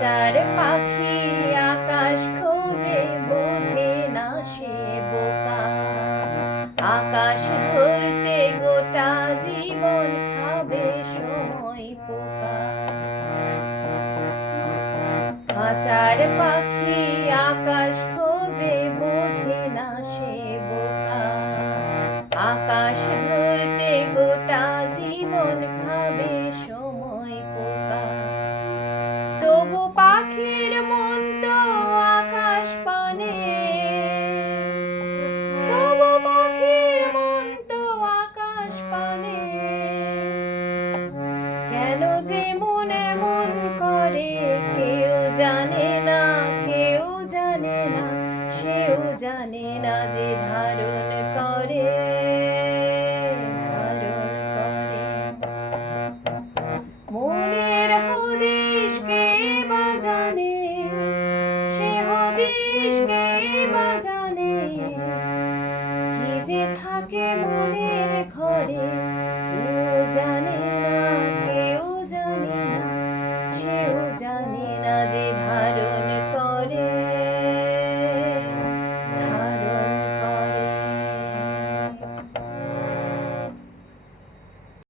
খাঁচার পাখি আকাশ খোঁজে, বোঝে না সে বোকা। আকাশ ধরতে গোটা জীবন খাবে সময় পোকা। খাঁচার পাখি আকাশ খোঁজে, বোঝে না সে বোকা। আকাশ ধরতে গোটা জীবন খাবে সময় পোকা। তবু পাখির মন তো আকাশ পানে, তবু পাখির মন তো আকাশ পানে। কেন যে মন এমন করে কেউ জানে না, কেউ জানে না, সেও জানে না যে ধারণ করে, ধারণ করে। মনের হদিশ কে বা জানে, সে হদিশ কে বা জানে। কি যে থাকে মনের ঘরে কেউ জানে